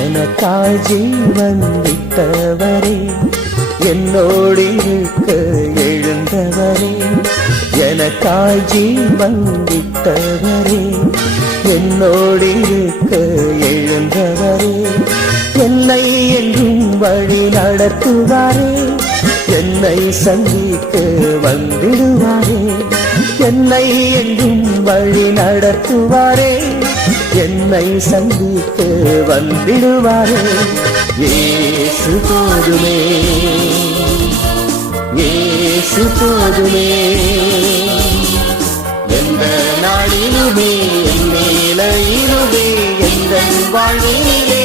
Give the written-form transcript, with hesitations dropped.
எனக்காய் ஜீவன் விட்டவரே, என்னோடு இருக்க எழுந்தவரே. எனக்காய் ஜீவன் விட்டவரே, என்னோடு இருக்க எழுந்தவரே. என்னை என்றும் வழி நடத்துவாரே, என்னை சந்திக்க வந்திடுவாரே. என்னை என்றும் வழி நடத்துவாரே, என்னை சந்திக்க வந்திடுவாரே. இயேசு போதுமே, இயேசு போதுமே. எந்த நாளிலுமே என் மேலையிலுமே எந்த வாழ்விலே